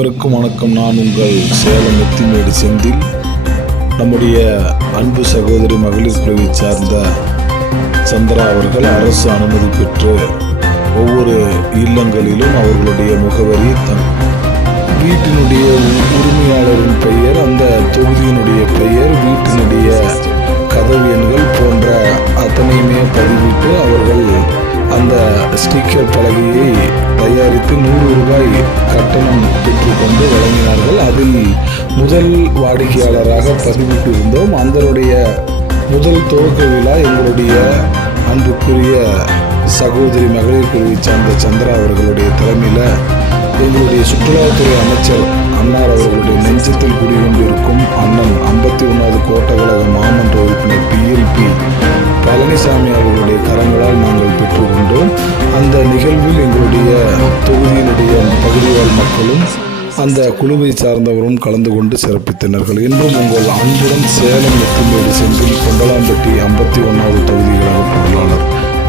அனைவருக்கும் வணக்கம். நான் உங்கள் சேலம் எத்திமேடு செந்தில். நம்முடைய அன்பு சகோதரி மகளிர் பிரிவை சார்ந்த சந்திரா அவர்கள் அரசு அனுமதி பெற்று ஒவ்வொரு இல்லங்களிலும் அவர்களுடைய முகவரி, வீட்டினுடைய உரிமையாளரின் பெயர், அந்த தொகுதியினுடைய பெயர், வீட்டினுடைய கதவு எண்கள் போன்ற அத்தனையுமே பதிவிட்டு அவர்கள் அந்த ஸ்டிக்கர் பலகையை தயாரித்து 100 ரூபாய் கட்டணம் பெற்றுக்கொண்டு வழங்கினார்கள். அதில் முதல் வாடிக்கையாளராக பதிவிட்டு இருந்தோம். அதனுடைய முதல் துவக்க விழா எங்களுடைய அன்புக்குரிய சகோதரி மகளிர் பிரிவை சார்ந்த சந்திரா அவர்களுடைய தலைமையில் எங்களுடைய சுற்றுலாத்துறை அமைச்சர் அன்னார் அவர்களுடைய நெஞ்சத்தில் குடிகொண்டிருக்கும் அண்ணன் 51வது கோட்டக்கழக மாமன்ற உறுப்பினர் PLP பழனிசாமி அவர்களுடைய கரங்களால் நாங்கள் பெற்றுக்கொண்டோம். அந்த நிகழ்வில் எங்களுடைய தொகுதியினுடைய பகுதிவாழ் மக்களும் அந்த குழுவை சார்ந்தவரும் கலந்து கொண்டு சிறப்பித்தனர்கள். இன்றும் உங்கள் அன்புடன் சேலம் எத்திமேடு செந்தில், கொண்டலாம்பட்டி 51வது தொகுதி கழக பொருளாளர்.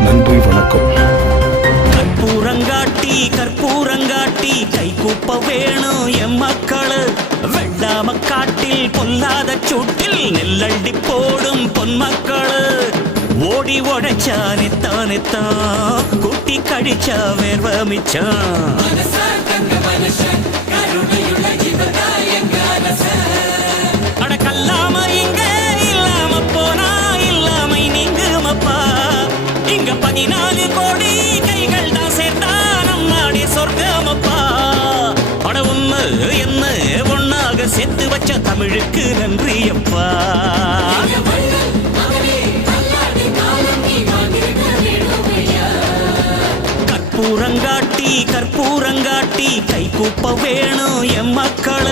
நன்றி, வணக்கம். கற்பூரங்காட்டி கை கூப்ப வேணும் எம் மக்கள். வெள்ளாம காட்டில் பொல்லாத சூட்டில் நெல்லண்டி போடும் பொன்மக்கள். ஓடி உடைச்சா நெத்தான் கூட்டி கழிச்சா வேர்வ மிச்சான். அடக்கல்லாம இங்க இல்லாம போனா இல்லாமை நீங்குமப்பா. இங்க 14 கோடி கைகள் தான் சேர்த்தா நம் நாடே சொர்க்கமப்பா. அட உண்மை என்ன ஒன்னாக சேர்த்து வச்ச தமிழுக்கு நன்றி அப்பா. கற்பூரங்காட்டி கை கூப்ப வேணும் எம் மக்கள்.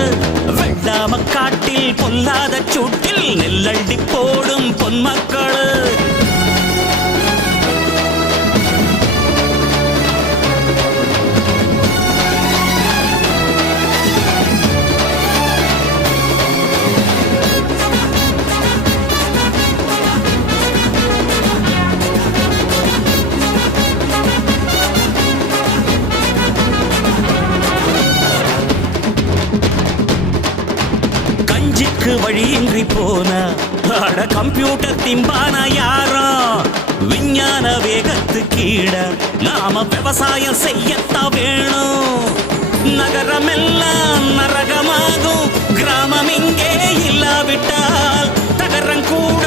வெள்ளாம காட்டில் பொல்லாத சூட்டில் நெல்லண்டி போடும் பொன்மக்கள். வழியின்றி போன அட கம்ப்யூட்டர் திம்பான யாரோ. விஞ்ஞான வேகத்து கீழ நாம விவசாயம் செய்யத்தான் வேணும். நகரமெல்லாம் நரகமாகும், கிராமம் இங்கே இல்லாவிட்டால் தகரங்கூட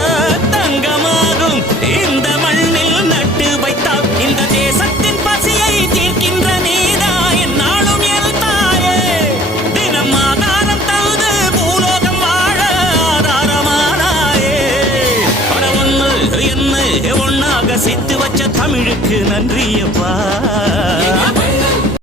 தங்கமாகும். இந்த மண்ணில் நட்டு வைத்தால் இந்த தேசத்தின் பசியை தீர்க்கின்ற நீதா என்னாலும் என் தாயே. தினம் ஆதாரம் தந்து பூலோகம் வாழ ஆதாரமானாயே. அட ஒன்னாக சேர்த்து வச்ச தமிழுக்கு நன்றியப்பா.